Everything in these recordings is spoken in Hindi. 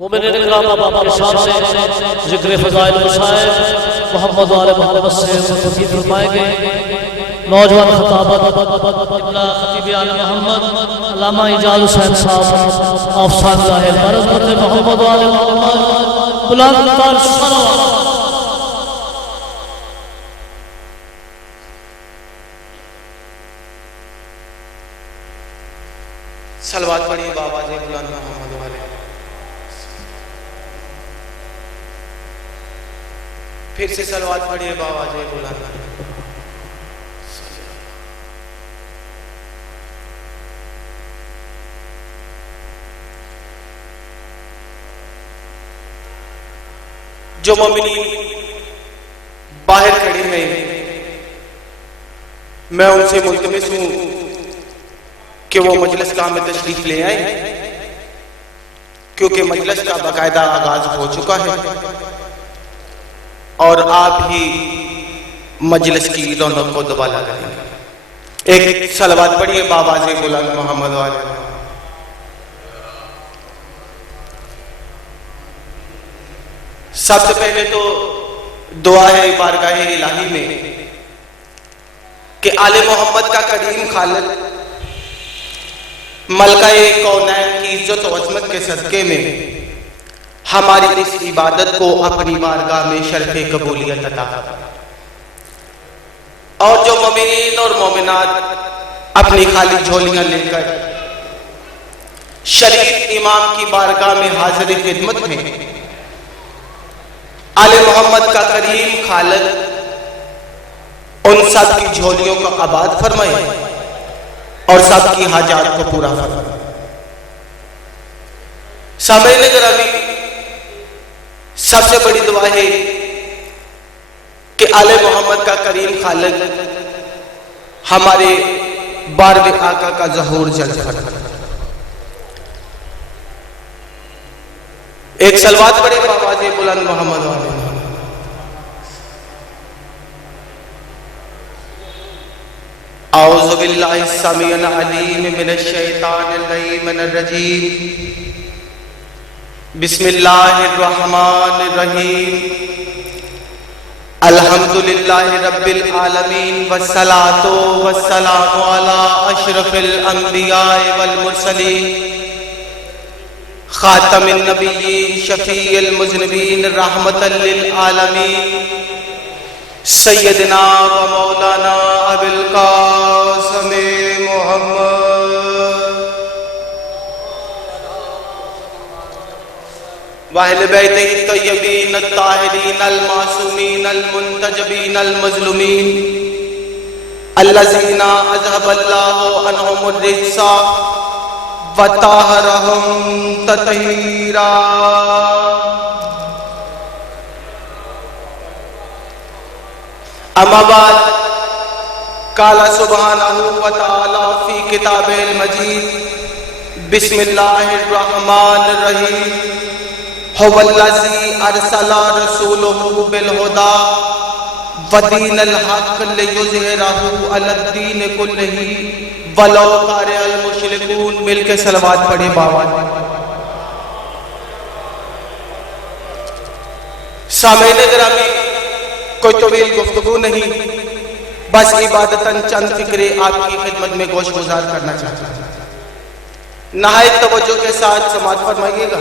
मोमिन इकराम बाबा के सामने जिक्र फज़ाइल मसाइल मोहम्मद वाले मोहम्मद से मुस्तफ़ीद फरमाएंगे। नौजवान खताबत इब्ला खतीब आला मोहम्मद अल्लामा इजाज़ हुसैन साहब आफसान ज़ाहिर मरज़ करते मोहम्मद वाले मोहम्मद बुलंद तर सलावत। सलवात पढ़िए बाबा जी बुलंद मोहम्मद वाले। फिर से सलवात पढ़िए बाबा जी बुलंद। जो मोमिनीन बाहर खड़ी हैं, मैं उनसे मुल्तमिस हूं कि वो मजलिस का में तशरीफ ले आए, क्योंकि मजलिस का बाकायदा आगाज हो चुका है और आप ही मजलिस की रौनक को दोबारा करेंगे। एक सलवात पढ़िए बाबा से बुलंद मोहम्मद वाले। सबसे पहले तो दुआ है बारगाह इलाही में कि आले मोहम्मद का करीम खालिद मलका-ए कौनैन की इज्जत और अज़मत के सदके में हमारी इस इबादत को अपनी बारगाह में शर्फ़े कबूलियत अता फरमा। और जो मोमिनीन और मोमिनात अपनी खाली झोलियां लेकर शरीफ इमाम की बारगाह में हाजिर खिदमत में आले मोहम्मद का करीम खालिद उन सब की झोलियों को आबाद फरमाए और सबकी हाजात को पूरा फरमाए। सामईन गिरामी, सबसे बड़ी दुआ है कि आले मोहम्मद का करीम खालिद हमारे बारवे आका का ज़हूर जल्द फरमाए। एक सलवात पढ़े बाबा जी बुलंद मोहम्मद वाले। औज़ु बिल्लाहि समीउल अलीम मिनश शैतानिर रजीम। बिस्मिल्लाहिर रहमानिर रहीम। अल्हम्दुलिल्लाहि रब्बिल आलमीन वस्सलातु वस्सलामु अला अशरफिल अंबिया वल मुरसलीन खातमिन नबिय्यीन शफीइल मुज़निबीन रहमतल लिल आलमीन सय्यदना व मौलाना अबुल कासिम मुहम्मद व अहले बैतिही तय्यबीन अत्ताहिरीन अल मासूमीन अल मुंतजबीन अल मज़लूमीन अल्लज़ीना अज़हबल्लाहु अन्हुमुर रिज्सा व ताहरहुम तत्हीरा। अम्मा बाद काला सुब्हानहु व तआला फी किताबिल मजीद। बिस्मिल्लाहिर रहमानिर रहीम। हुवल्लज़ी अरसला रसूलहु बिल हुदा व दीनिल हक़ लियुज़हिरहु अलद्दीन कुल्लिही वलौ कारिहल मुशरिकून। मिलके सलवात पढ़े बाबा। सामईन गिरामी, कोई तवील गुफ्तगू नहीं, बस इबादतन चंद फिक्रे आपकी खिदमत में गोश गुजार करना चाहता हूं। नहायत तवज्जो के साथ समाअत फरमाइएगा।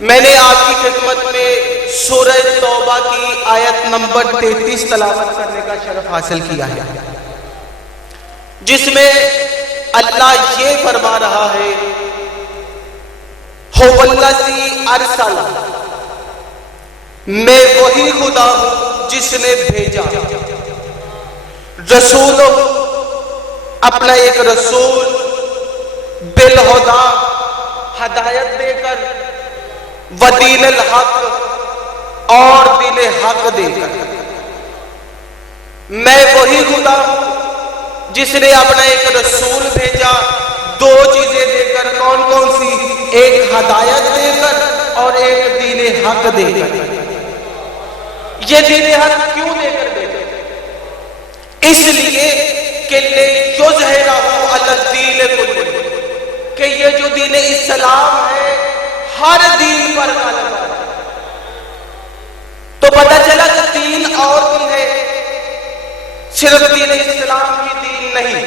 मैंने आपकी खिदमत में सूरह तौबा की आयत नंबर 33 तलावत करने का शरफ हासिल किया है, जिसमें अल्लाह ये फरमा रहा है, हुवल्लज़ी अरसला, मैं वही खुदा हूं जिसने भेजा, रसूल, अपना एक रसूल, बिल हुदा, हदायत देकर, व दीनिल हक़, और दीन हक देकर। मैं वही खुदा हूं जिसने अपना एक रसूल भेजा, दो चीजें देकर। कौन कौन सी? एक हदायत देकर और एक दीन हक देकर। ये दीन हक क्यों देकर भेजा? इसलिए कि लियुज़हिरहु अलद्दीन कुल्लिही, कि ये जो दीन इस्लाम है हर दीन पर गलबा। तो पता चला कि दीन और भी है, सिर्फ दीन इस्लाम ही दीन नहीं,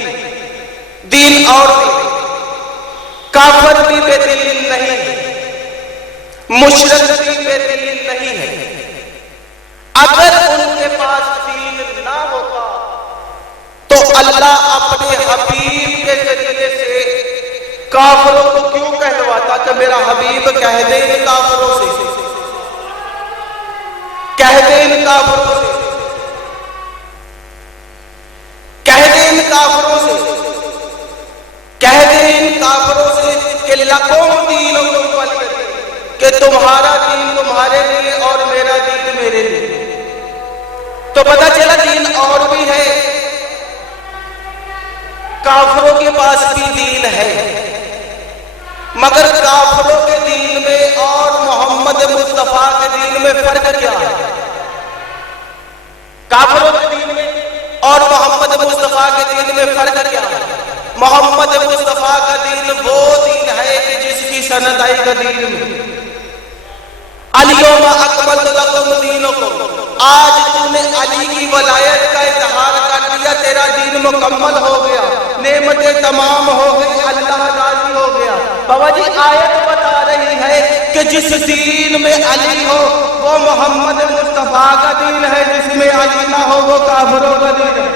दीन और भी है। काफिर भी बेदीन नहीं, मुशरिक भी बेदीन नहीं है। अगर उनके पास दीन ना होता तो अल्लाह अपने हबीब के जरिए से काफिरों को क्यों कहलवाता कि मेरा हबीब कह दे इन काफिरों से, कह दे इन काफिरों से, कह दे इन काफिरों से, कह दे इन काफिरों से कि लकुम दीनुकुम वलिय दीन, कि तुम्हारा दीन तुम्हारे लिए और मेरा दीन मेरे लिए। तो पता चला दीन और भी है, काफिरों के पास भी दीन है, मगर काफिरों के दीन में और मोहम्मद मुस्तफा के दीन में फर्क क्या है? काफिरों के दीन में और मोहम्मद मुस्तफा के दीन में फर्क क्या है? मोहम्मद मुस्तफा का दीन वो दीन है कि जिसकी सनद आई का दीन में अल-यौमा अकमलतु लकुम दीनकुम, आज तूने अली की वलायत का इजहार कर दिया, तेरा दीन मुकम्मल हो गया, नेमतें तमाम हो गई, अल्लाह राजी हो गया। बाबा जी आयत बता रही है कि जिस दीन में अली हो वो मोहम्मद मुस्तफा का दीन है, जिसमें अली ना हो वो काफिरों का दीन है।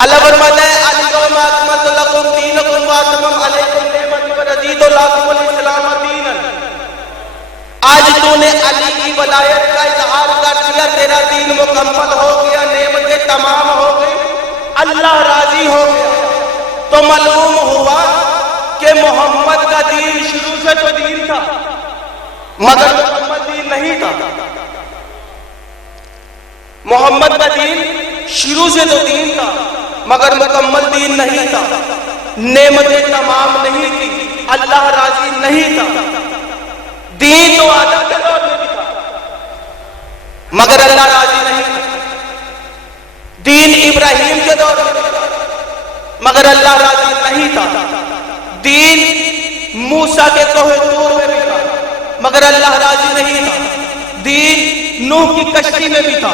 अल्लाह फरमाता है अल-यौमा अकमलतु लकुम दीनकुम व अतममतु अलैकुम निअमती व रज़ीतु लकुमुल इस्लाम दीनन। आज तूने अली की वलायत का इजहार कर दिया, तेरा दीन मुकम्मल हो गया, नेमतें तमाम हो गई, अल्लाह राजी हो गया। तो मालूम हुआ कि मोहम्मद का दीन शुरू से तो दीन था, मगर मुकम्मल दीन नहीं था। मोहम्मद का दीन शुरू से तो दीन था, मगर मुकम्मल दीन नहीं था, नेमतें तमाम नहीं थी, अल्लाह राजी नहीं था। दीन तो आदम के दौर में भी था, मगर अल्लाह राजी नहीं था। दीन इब्राहिम के दौर में भी था, मगर अल्लाह राजी नहीं था। दीन मूसा के कोहे तूर में भी था, मगर अल्लाह राजी नहीं था। दीन नूह की कश्ती में भी था,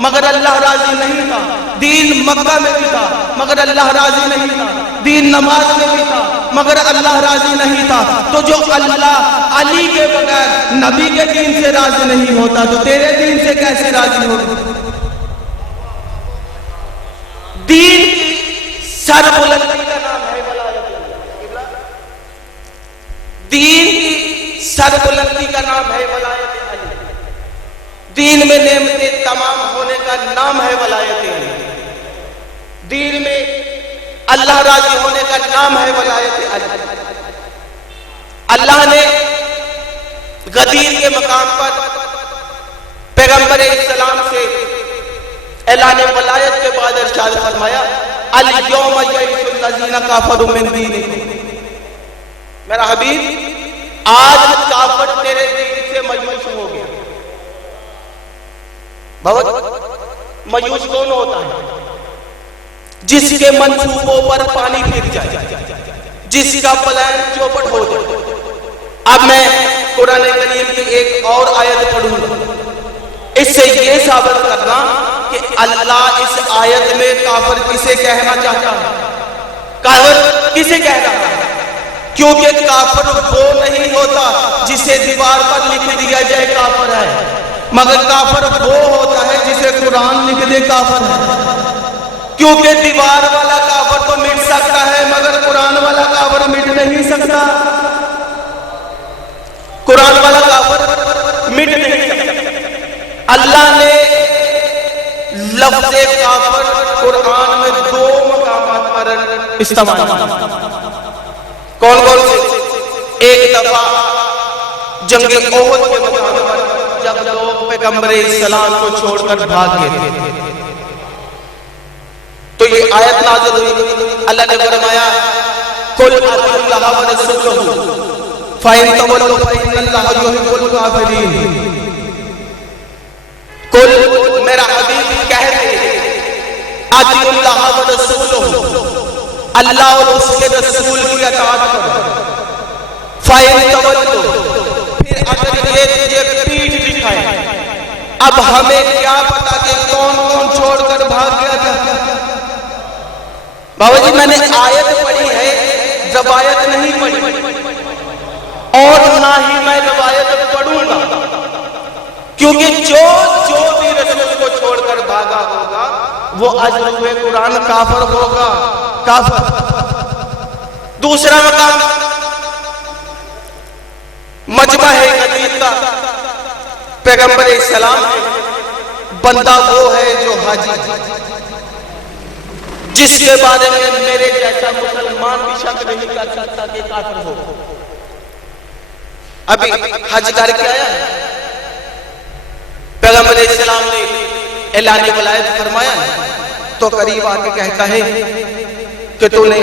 मगर अल्लाह राजी नहीं था। दीन मक्का में भी था, मगर अल्लाह राजी नहीं था। दीन नमाज में भी था, मगर अल्लाह राजी नहीं था। तो जो अल्लाह अली के बगैर नबी के दीन से राजी नहीं होता तो तेरे दीन से कैसे राजी होगा? दीन की सरबुलंदी का नाम है वलायत। दीन की सरबुलंदी का नाम है वलायत अली। दीन में नेमतें तमाम होने का नाम है वलायत अली। दीन में अल्लाह राजी होने का नाम है वलायत अली। अल्लाह ने गदीर के मकाम पर पैगंबर इस्लाम से ऐलान वलायत के बाद इरशाद फरमाया अल-यौमा यइसुल लज़ीना कफ़रू मिन दीनिकुम। मेरा हबीब आज काफिर तेरे दीन से मायूस हो गया। बहुत मायूस कौन होता है? जिसके मंसूबों पर पानी फिर जाए, जिसका प्लान चौपट हो जाए। अब मैं कुरान करीम की एक और आयत पढ़ूंगा, इससे ये साबित करना कि अल्लाह इस आयत में काफिर किसे कहना चाहता है। काफिर किसे कहना है? क्योंकि काफिर वो नहीं होता जिसे दीवार पर लिख दिया जाए काफिर है, मगर काफिर वो होता है जिसे कुरान लिख दे काफिर है। क्योंकि दीवार वाला काफिर तो मिट सकता है, मगर कुरान वाला काफिर मिट नहीं सकता। कुरान वाला काफिर मिट नहीं सकता। अल्लाह ने लफ्ज़े काफिर कुरान में 2 मकामात पर इस्तेमाल किया। कौन कौन से? एक दफा जंग ओहद के मकाम पर जब लोग पैगंबर इस्लाम को छोड़कर भाग गए थे, तो ये आयत नाज़िल हुई। अल्लाह ने फरमाया कुल अतिउल्लाह व रसूलहू फ़इन तवल्लू फ़इन्नल्लाह युहिब्बुल काफ़िरीन। कुल मेरा हबीब कह दे अतिउल्लाह व रसूलहू, अल्लाह और उसके रसूल की अताअत करो। फाइन तवल्लो, फिर अगर ये तुझे पीठ दिखाए। अब हमें क्या पता कि कौन कौन छोड़कर भाग गया था। बाबा जी मैंने आयत पढ़ी है, रवायत नहीं पढ़ी, और ना ही मैं रवायत पढ़ूंगा, क्योंकि जो जो भी रसूल को छोड़कर भागा होगा वो अजरुए कुरान काफर होगा, काफर। दूसरा मकाम मजमा है गदीर का, पैगंबर इस्लाम बंदा वो है जो हाजी, जिसके बारे में मेरे जैसा मुसलमान भी शक नहीं कर सकता कि काफिर हो। अभी हज करके आया, पैगंबर इस्लाम ने ऐलान वलायत फरमाया, तो करीब आके कहता है कि तूने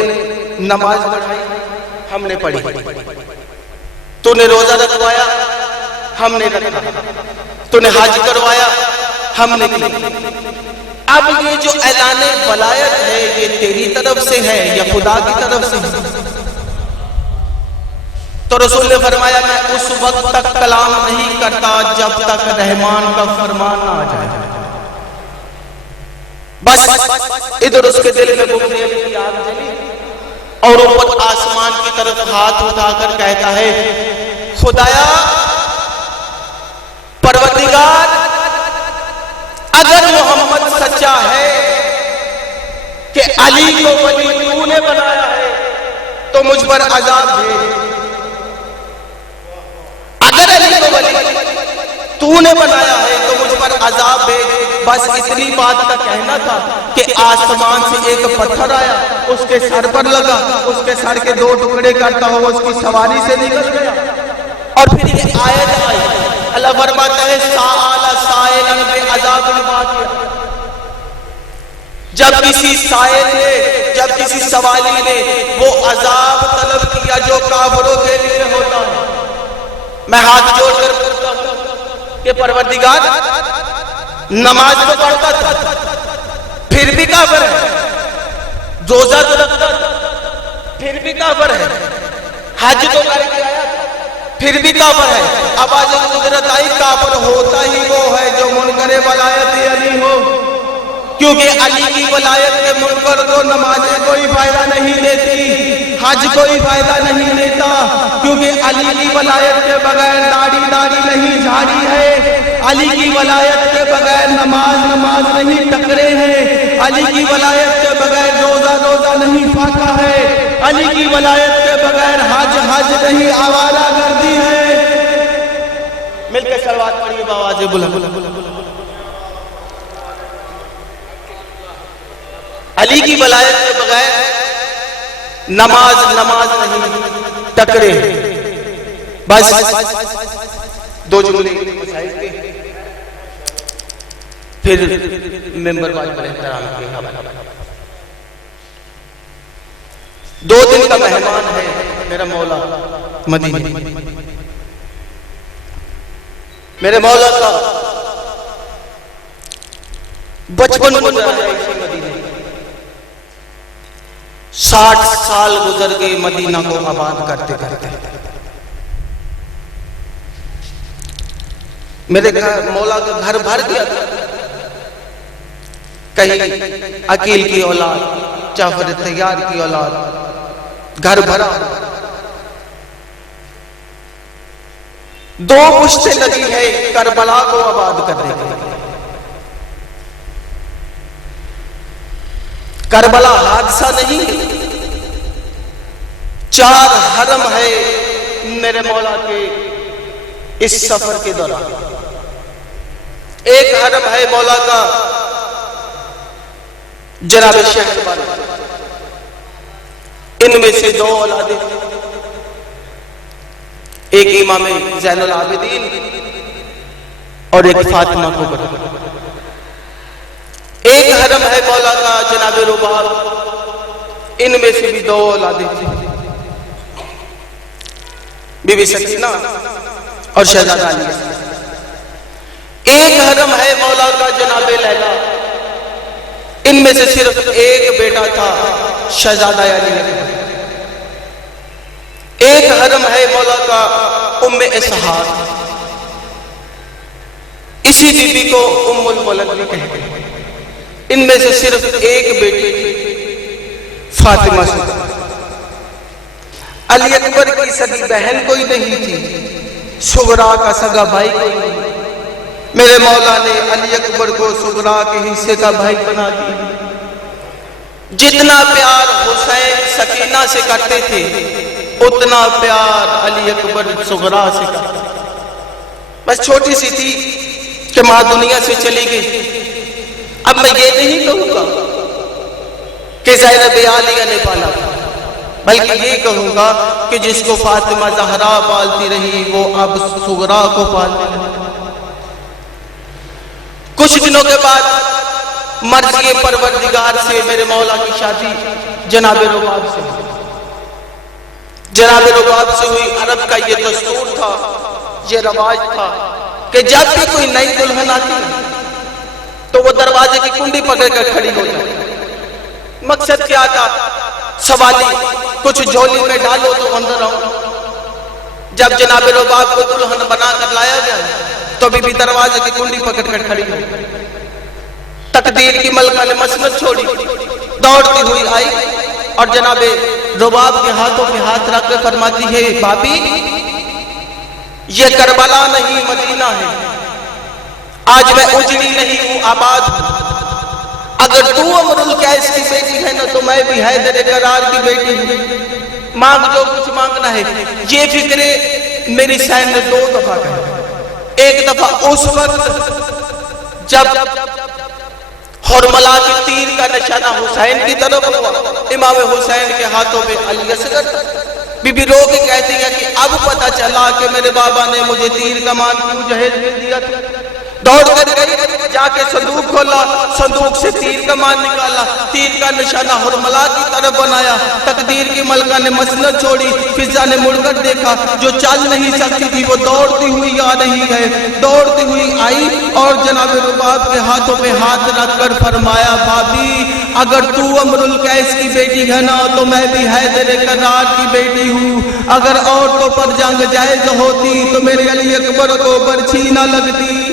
नमाज पढ़ाई, हमने पढ़ी, तूने रोजा रखवाया, हमने रखा, तूने हज करवाया, हमने किया। अब ये जो ऐलान वलायत है ये तेरी तरफ से है या खुदा की तरफ से है? तो रसूल ने फरमाया मैं उस वक्त तक कलाम नहीं करता जब तक रहमान का फरमान ना आ जाए। बस इधर उसके दिल में बुग़्ज़ की आग जली और ऊपर आसमान की तरफ हाथ उठाकर कहता है, खुदाया परवरदिगार, अगर मोहम्मद सच्चा है कि अली को वली तूने बनाया है तो मुझ पर अजाब भेज। अगर अली को वली तूने बनाया है तो मुझ पर अजाब भेज। बस इतनी बात का कहना था कि आसमान से एक पत्थर आया, उसके सर पर लगा, उसके सर के दो टुकड़े करता हुआ उसकी सवारी से निकल गया। और फिर ये आयत आई, अल्लाह फरमाता है साअला साइलन बिअज़ाबिल वाक़िअ। जब किसी साइल ने, जब किसी सवाली ने वो अजाब तलब किया जो काफिरों के लिए होता है, मैं हाथ जोड़कर पूछता हूं कि परवरदिगार नमाज तो पढ़ता था फिर भी काफिर है, रोजा तो रखता था फिर भी काफिर है, हज तो करके आया फिर भी काफिर है। अब आज कुदरत आई, काफिर होता ही वो है जो मुनकरे वलायत अली हो, क्योंकि अली की वलायत के मुनकर को नमाजें कोई फायदा नहीं देती, हज कोई फायदा नहीं देता, क्योंकि अली की वलायत के बगैर दाढ़ी दाढ़ी नहीं झाड़ी है, अली की वलायत के बगैर नमाज नमाज नहीं टकरे हैं, अली की वलायत के बगैर रोजा रोजा नहीं फाका है, अली की वलायत के बगैर हज हज नहीं आवारा गर्दी है। मिलकर सलवात पढ़िए बावाज़े बुलंद। अली की वलायत के बगैर नमाज नमाज नहीं टकरे। बस दो जुमले मसाइल के, फिर मेंबर वाजिब एहतराम के हवाले। 2 दिन का मेहमान है मेरा मौला मदीने, मेरे मौला का बचपन गुजरा है इसी मदीने, 60 साल गुजर गए मदीना को आबाद करते करते। मेरे घर मौला का घर भर गया था, कहीं अकील की औलाद, जाफर तैयार की औलाद, घर भरा। 2 पुश्तें लगी है करबला को आबाद करने के। करबला हादसा नहीं है, 4 हरम है मेरे मौला के इस सफर के दौरान। एक हरम है मौला का जनाब शहरबान, इनमें से 2 औलादे, एक इमाम ज़ैनुल आबिदीन और एक फातिमा कुबरा। एक हरम है मौला का जनाब रुबाब, इनमें से भी 2 औलादे थी, बीबी सकीना और शहजादा अली। एक हरम है मौला का जनाब लैला, इनमें से सिर्फ एक बेटा था शहजादा अली। एक हरम है मौला मौला का उम्मे इसहाक, इसी बीबी को उम्मुल वलद भी कहते हैं। इनमें से सिर्फ एक बेटी फातिमा सुधा। अली अकबर की सगी बहन कोई नहीं थी, सुगरा का सगा भाई कोई नहीं। मेरे मौला ने अली अकबर को सुगरा के हिस्से का भाई बना दिया। जितना प्यार हुसैन सकीना से करते थे, उतना प्यार अली अकबर सुगरा से करते। बस छोटी सी थी कि मां दुनिया से चली गई। अब मैं ये नहीं कहूंगा कि ज़ैनब आलिया ने पाला, बल्कि ये कहूंगा कि जिसको फातिमा ज़हरा पालती रही वो अब सुगरा को पालती रही। कुछ दिनों के बाद मर्ज़ी परवरदिगार से मेरे मौला की शादी जनाब रुबाब से हुई। जनाब रुबाब से हुई। अरब का ये दस्तूर था, ये रवाज था कि जब भी कोई नई दुल्हन आती ना तो वो दरवाजे की कुंडी पकड़कर खड़ी हो जाती। मकसद क्या था? सवाली कुछ झोली में डालो तो अंदर आओ। जब जनाब रुबाब को दुल्हन बनाकर लाया गया तो बीबी दरवाजे की कुंडी पकड़कर खड़ी हो गई। तकदीर की मलका ने मसनद छोड़ी, दौड़ती हुई आई और जनाबे रुबाब के हाथों पे हाथ रखकर फरमाती है, भाभी ये करबला नहीं मदीना है। आज मैं उजड़ी नहीं हूं, आबाद हूं। अगर तू अमरुल कैस की बेटी है ना तो मैं भी हैदर करार की बेटी हूं। मांग जो कुछ मांगना है। ये फिक्रे मेरी सैन ने 2 दफा कही। एक दफा उस वक्त जब हुरमला के तीर का निशाना हुसैन की तरफ हुआ, इमाम हुसैन के हाथों में अली असगर। बीबी रो के कहती है कि अब पता चला कि मेरे बाबा ने मुझे तीर कमान क्यों जहेज में दिया था। दौड़ कर गई, जाके संदूक खोला, संदूक से तीर कमान निकाला, तीर का निशाना हुरमला की तरफ बनाया। तकदीर की मलका ने मसनद छोड़ी, फिजा ने मुड़कर देखा, जो चल नहीं सकती थी वो दौड़ती हुई आ रही है। दौड़ती हुई आई और जनाब रुबाब के हाथों पे हाथ रखकर फरमाया, भाभी अगर तू अमरुल कैस की बेटी है ना तो मैं भी हैदर करार की बेटी हूँ। अगर औरतों पर जंग जायज होती तो मेरे अली अकबर को बरछी न लगती।